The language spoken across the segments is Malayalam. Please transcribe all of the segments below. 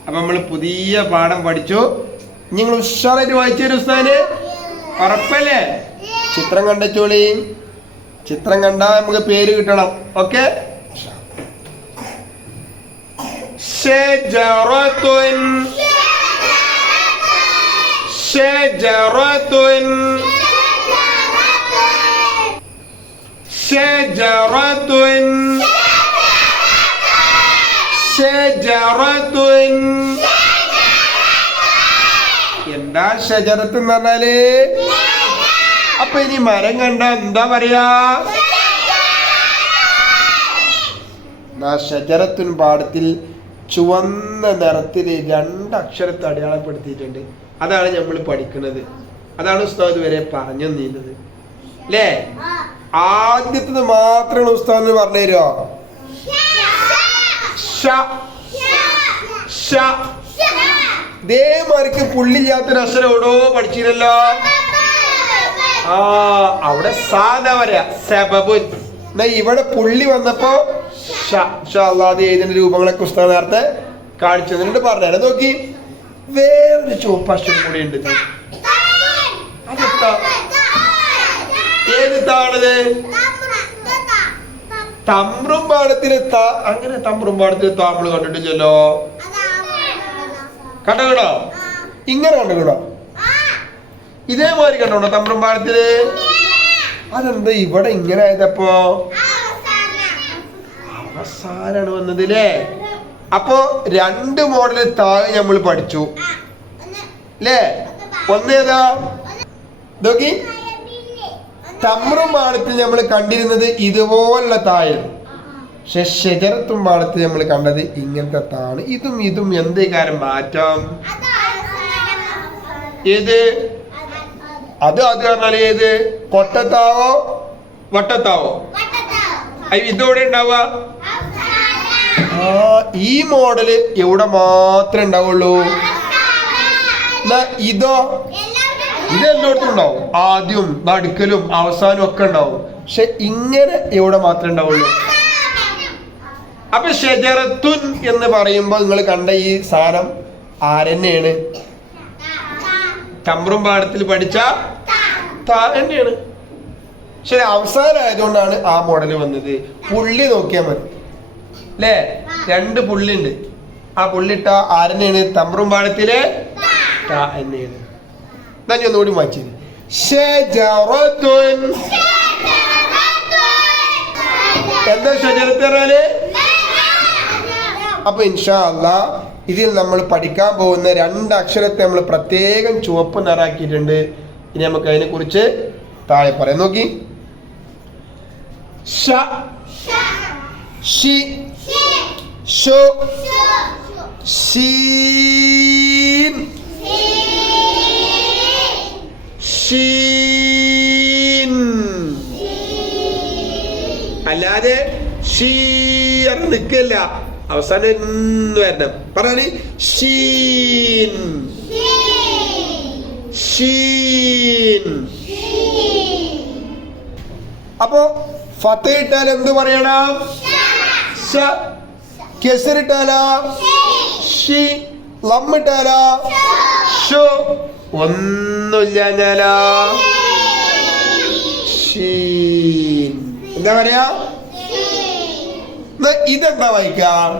അപ്പൊ നമ്മൾ പുതിയ പാഠം പഠിച്ചു നിങ്ങൾ ഉഷാറായിട്ട് വായിച്ചു തരും ഉസ്താന് ഉറപ്പല്ലേ ചിത്രം കണ്ടച്ചോളി ചിത്രം കണ്ടാൽ നമുക്ക് പേര് കിട്ടണം ഓക്കെ شجرة شجرة شجرة شجرة എന്താ ഷജറത്ത് എന്ന് പറഞ്ഞാൽ? അപ്പൊ ഇനി മരം കണ്ട എന്താ പറയാ? ഷജറത്തുൻ പാഠത്തിൽ ചുവന്ന നിറത്തിൽ രണ്ട് അക്ഷരത്തെ അടയാളപ്പെടുത്തിയിട്ടുണ്ട്. അതാണ് നമ്മൾ പഠിക്കുന്നത്. അതാണ് ഉസ്താദ് വരെ പറഞ്ഞു നീണ്ടത് അല്ലേ ആദ്യത്തത് മാത്രമാണ് ഉസ്താദിന് പറഞ്ഞു തരുമോ ഷ. ഷ. പുള്ളി പുള്ളില്ലാത്തൊരു അക്ഷരം എവിടോ പഠിച്ചില്ലല്ലോ. ആ അവിടെ സാധാ പറയാ സബബുൻ എന്നാ ഇവിടെ പുള്ളി വന്നപ്പോ ഷ. കുസ്തക അല്ലാതെ ഏതിന്റെ രൂപങ്ങളൊക്കെ ഉസ്താദ് നേരത്തെ കാണിച്ചു തന്നിട്ട് പറഞ്ഞു നോക്കി. വേറൊരു ചുവപ്പ് അക്ഷരം കൂടി ഉണ്ട്. അതെത്താ ഏത് താണത് തമ്പ്രും പാടത്തിലെ താ അങ്ങനെ തമ്പ്രും പാടത്തിലെ താ നമ്മൾ കണ്ടിട്ടില്ലല്ലോ. കണ്ടോ? ഇങ്ങനെ കണ്ടോ? ഇതേമാതിരി കണ്ടോ തമ്പ്രും പാടത്തിൽ? അതെന്താ ഇവിടെ ഇങ്ങനെ ആയതപ്പോ? അവസാനാണ് വന്നതില്ലേ അപ്പോ രണ്ട് മോഡൽ താഴെ നമ്മൾ പഠിച്ചു. അല്ലേ ഒന്നേതാ? നോക്കി തമ്രും മാളത്തിൽ നമ്മൾ കണ്ടിരുന്നത് ഇതുപോലുള്ള താഴെ പക്ഷെ ഷെജറത്തും മാളത്തിൽ നമ്മൾ കണ്ടത് ഇങ്ങനത്തെ താണ് ഇതും ഇതും എന്തേ കാര്യം മാറ്റാം? ഏത്? അത് അത് പറഞ്ഞാൽ ഏത്? കൊട്ടത്താവോ? വട്ടത്താവോ? ഇതോടെ ഉണ്ടാവുക. ആ ഈ മോഡൽ എവിടെ മാത്രമേ ഉണ്ടാവുള്ളൂ? ഇതോ? ഇത് എല്ലായിടത്തും ഉണ്ടാവും. ആദ്യം നടുക്കലും അവസാനം ഒക്കെ ഉണ്ടാവും. പക്ഷെ ഇങ്ങനെ എവിടെ മാത്രമേ ഉണ്ടാവുള്ളൂ. അപ്പൊ ഷെജറത്തുൻ എന്ന് പറയുമ്പോൾ നിങ്ങൾ കണ്ട ഈ സാധനം ആരെന്നെയാണ്? തമ്പ്രും പാഠത്തിൽ പഠിച്ച തന്നെയാണ് ശരി അവസാനമായതുകൊണ്ടാണ് ആ മോഡൽ വന്നത്. പുള്ളി നോക്കിയാൽ മതി. അല്ലേ രണ്ട് പുള്ളി ഉണ്ട് ആ പുള്ളിട്ട ആരെന്നെയാണ്? തമ്പ്രും പാഠത്തിലെ എന്നെയാണ്. എന്നാ ഞാൻ ഒന്നുകൂടി ഷെജറത്തുൻ എന്താ ഷെജറത്ത് പറഞ്ഞാൽ? അപ്പൊ ഇൻഷാ അല്ലാ ഇതിൽ നമ്മൾ പഠിക്കാൻ പോകുന്ന രണ്ട് അക്ഷരത്തെ നമ്മൾ പ്രത്യേകം ചുവപ്പ് നിറാക്കിയിട്ടുണ്ട് ഇനി നമുക്ക് അതിനെ കുറിച്ച് താഴെ പറയാം. നോക്കി. ഷ ഷി ഷോ ഷീൻ ഷീൻ. അല്ലാതെ ഷീർ നിൽക്കില്ല. അവസാനം എന്ന് വരണം. പറഞ്ഞാണ് ഷീൻ. ഷീൻ. അപ്പോ ഫത്ത ഇട്ടാൽ എന്ത് പറയണം? ഷ കെസറിട്ടാലോ ഷി. ലമ്മിട്ടാലോ? ഷോ ഒന്നുമില്ല ഞാലോ ഷീൻ എന്താ പറയാ? ഇതെന്താ വായിക്കാം?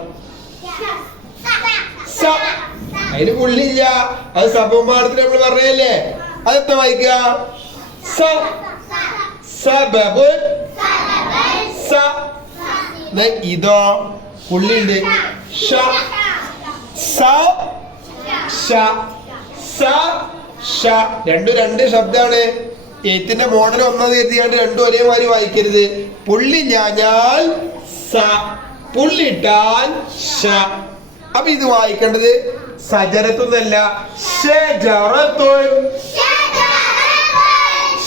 അതിന് പുള്ളില്ല അത് സഭമാനത്തിന് നമ്മൾ പറഞ്ഞല്ലേ അതെന്താ വായിക്കുക സബബ് സ ഇതോ. പുള്ളിണ്ട് ഷ. സ. ഷ. സ. ഷ രണ്ടു രണ്ട് ശബ്ദമാണ് എഴുത്തിന്റെ മോഡൽ ഒന്നത് എത്തിയാണ്ട് രണ്ടും ഒരേമാതിരി വായിക്കരുത്. പുള്ളി ഞാഞ്ഞാൽ സ പുള്ളിട്ടാൽ ഷ അപ്പൊ ഇത് വായിക്കേണ്ടത് സജരത്തുന്നല്ല ഷജറത്തുൻ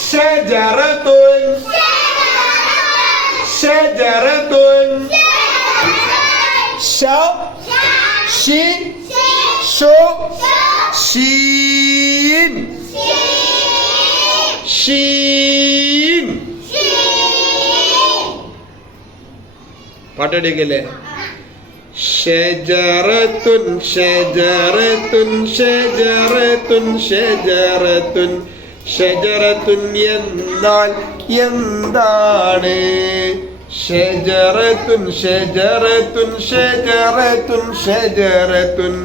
ഷജറത്തുൻ ഷി ഷോ ഷീൻ ഷീൻ പാട്ടടിക്കല്ലേ? ഷജറത്തുൻ ഷജറത്തുൻ ഷജറത്തുൻ ഷജറത്തുൻ. ഷജറത്തുൻ എന്നാൽ എന്താണ്? ഷജറത്തുൻ ഷജറത്തുൻ ഷജറത്തുൻ ഷജറത്തുൻ.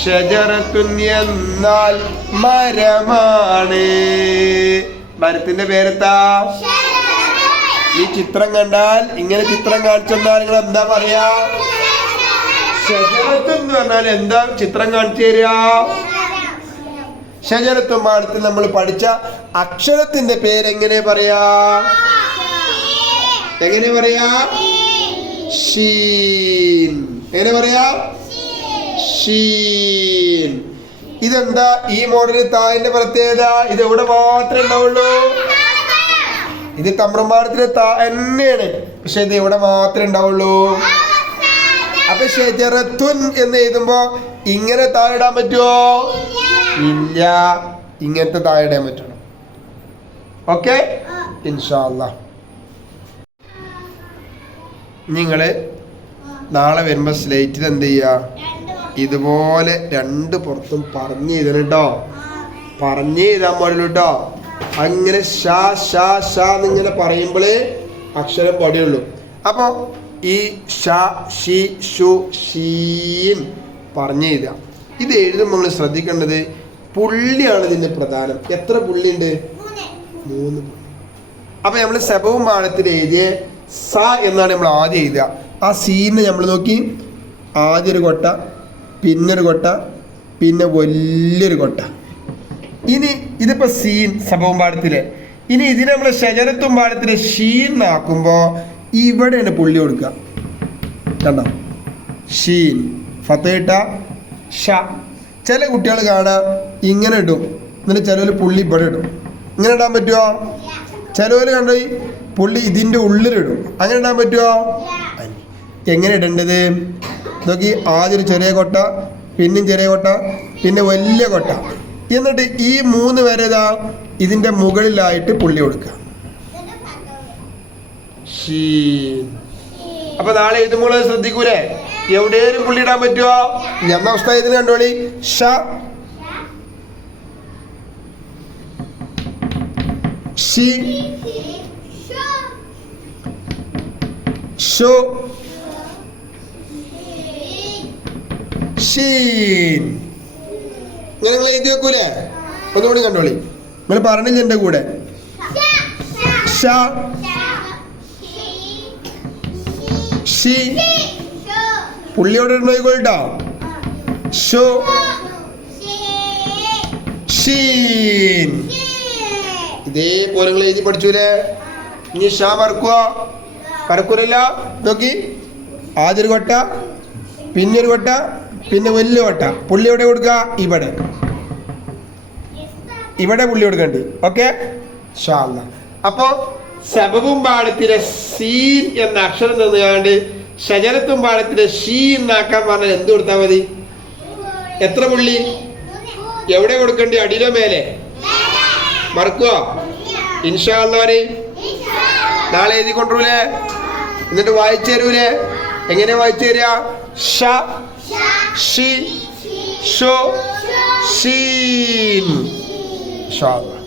ഷജറത്തുൻ എന്നാൽ മരമാണ്. മരത്തിന്റെ പേരെത്താ ഈ ചിത്രം കണ്ടാൽ ഇങ്ങനെ ചിത്രം കാണിച്ചെന്നാൽ നിങ്ങൾ എന്താ പറയാ? ഷജറത്ത് എന്ന് പറഞ്ഞാൽ എന്താ ചിത്രം കാണിച്ചു തരിക? ഷജറത്തും മാനത്തിൽ നമ്മൾ പഠിച്ച അക്ഷരത്തിന്റെ പേരെങ്ങനെ പറയാ? എങ്ങനെ പറയാ? ഷീൻ. എങ്ങനെ പറയാ? ഇതെന്താ? ഈ മോഡലിൽ തായന്റെ പ്രത്യേകത? ഇത് എവിടെ മാത്രമേ ഉണ്ടാവുള്ളൂ? ഇത് തമ്പ്രമ്പാടത്തിലെ താ തന്നെയാണ്. പക്ഷെ ഇത് എവിടെ മാത്രമേ ഉണ്ടാവുള്ളൂ? അപ്പൊ ഷെജറത്തുൻ എന്ന് എഴുതുമ്പോ ഇങ്ങനെ താഴിടാൻ പറ്റുമോ ഇല്ല. ഇങ്ങനത്തെ താഴിടാൻ പറ്റണം. ഓക്കെ? ഇൻഷാല്ല നിങ്ങൾ നാളെ വരുമ്പോ സ്ലേറ്റിൽ എന്ത് ചെയ്യുക ഇതുപോലെ രണ്ട് പുറത്തും പറഞ്ഞു എഴുതണം കേട്ടോ പറഞ്ഞു ചെയ്താൽ പാടുള്ളൂ കേട്ടോ അങ്ങനെ ഷാ ഷാ ഷാ എന്നിങ്ങനെ പറയുമ്പോഴേ അക്ഷരം പടിയുള്ളൂ. അപ്പോൾ ഈ ഷാ ഷി ഷു ഷീൻ പറഞ്ഞു എഴുതുക ഇത് എഴുതുമ്പോൾ നമ്മൾ ശ്രദ്ധിക്കേണ്ടത് പുള്ളിയാണ് ഇതിന്റെ പ്രധാനം. എത്ര പുള്ളിയുണ്ട്? മൂന്ന്. പുള്ളി. അപ്പൊ നമ്മൾ ശബവും മാനത്തിൽ എഴുതിയ സ എന്നാണ് നമ്മൾ ആദ്യം എഴുതുക. ആ സീനെ നമ്മൾ നോക്കി. ആദ്യ ഒരു കൊട്ട. പിന്നൊരു കൊട്ട പിന്നെ വലിയൊരു കൊട്ട. ഇനി ഇതിപ്പോ സീൻ സംഭവം പാടത്തിലെ. ഇനി ഇതിനെ നമ്മൾ ശജരത്തും പാടത്തിലെ ആക്കുമ്പോൾ ഇവിടെയാണ് പുള്ളി കൊടുക്കുക. കണ്ടോ? ഷീൻ ഫത്തേട്ട ഷ. ചില കുട്ടികൾ കാണാം ഇങ്ങനെ ഇടും. എന്നിട്ട് ചിലവർ പുള്ളി ഇവിടെ ഇടും. ഇങ്ങനെ ഇടാൻ പറ്റുമോ ചിലവർ കണ്ടോ പുള്ളി ഇതിന്റെ ഉള്ളിലിടും. അങ്ങനെ ഇടാൻ പറ്റുമോ എങ്ങനെ ഇടേണ്ടത്? നോക്കി ആദ്യം ഒരു ചെറിയ കൊട്ട പിന്നെയും ചെറിയ കൊട്ട പിന്നെ വലിയ കൊട്ട. എന്നിട്ട് ഈ മൂന്ന് പേരെ ഇതാ ഇതിന്റെ മുകളിലായിട്ട് പുള്ളി കൊടുക്കുക ഷീൻ അപ്പൊ നാളെ എഴുതുമ്പോൾ മുകളിൽ ശ്രദ്ധിക്കൂലേ? എവിടെയും പുള്ളി ഇടാൻ പറ്റുമോ എന്ന അവസ്ഥ ഇതിന് കണ്ടോളി. ഷ ഷി ഷോ ഷീൻ നിങ്ങൾ എഴുതി വെക്കൂലേ? ഒന്നുകൂടി കണ്ടോളി. നിങ്ങൾ പറഞ്ഞില്ല എന്റെ കൂടെ? ഷ ഷി. പുള്ളിയോട് നോയിക്കോട്ടോ ഷോ ഷീൻ. ഇതേപോലെ നിങ്ങൾ എഴുതി പഠിച്ചൂലേ? ഇനി ഷാ മറക്കുക മറക്കൂലല്ല? നോക്കി. ആദ്യൊരു കൊട്ട പിന്നൊരു കൊട്ട പിന്നെ വലിയ വട്ട. പുള്ളി എവിടെ കൊടുക്കുക ഇവിടെ. ഇവിടെ പുള്ളി കൊടുക്കണ്ട്. ഓക്കെ? ഷാല്ല അപ്പോ ശബവും പാടത്തിലെ സീൻ എന്ന അക്ഷരം തന്നുകാണ്ട് ഷജരത്തും പാടത്തിലെ ഷീ എന്നാക്കാൻ പറഞ്ഞാൽ എന്ത് കൊടുത്താൽ മതി? എത്ര പുള്ളി? എവിടെ കൊടുക്കണ്ടി? അടിയിലോ മേലെ. മറക്കുവോ? ഇൻഷാല്ലവരെ നാളെ എഴുതി കൊണ്ടുവരൂലേ? എന്നിട്ട് വായിച്ചു തരൂലേ? എങ്ങനെ വായിച്ചു തരിക ഷ ഷി ഷോ ഷീൻ ഇൻഷാ അല്ലാ